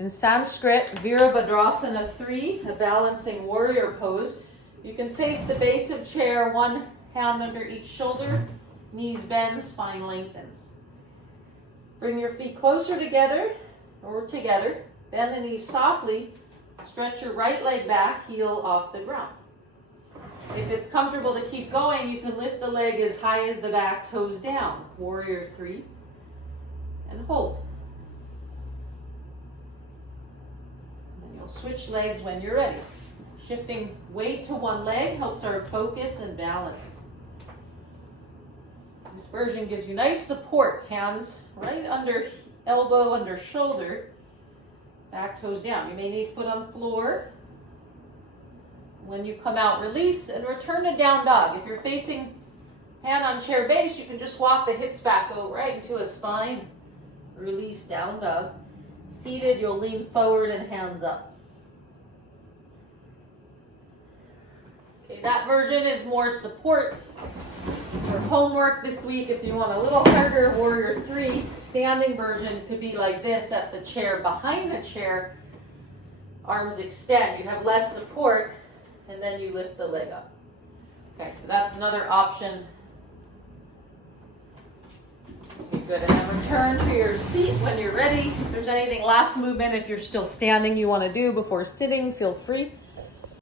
In Sanskrit, Virabhadrasana 3, a balancing warrior pose. You can face the base of chair, one hand under each shoulder, knees bend, spine lengthens. Bring your feet closer together or together. Bend the knees softly. Stretch your right leg back, heel off the ground. If it's comfortable to keep going, you can lift the leg as high as the back, toes down. Warrior 3. And hold. And you'll switch legs when you're ready. Shifting weight to one leg helps our focus and balance. This version gives you nice support. Hands right under elbow, under shoulder. Back, toes down. You may need foot on floor. When you come out, release and return to down dog. If you're facing hand on chair base, you can just walk the hips back, go right into a spine. Release, down dog. Seated, you'll lean forward and hands up. Okay, that version is more support. Your homework this week, if you want a little harder, Warrior 3, standing version could be like this at the chair, behind the chair, arms extend. You have less support, and then you lift the leg up. Okay, so that's another option. Okay, good, and then return to your seat when you're ready. If there's anything last movement, if you're still standing you want to do before sitting, feel free.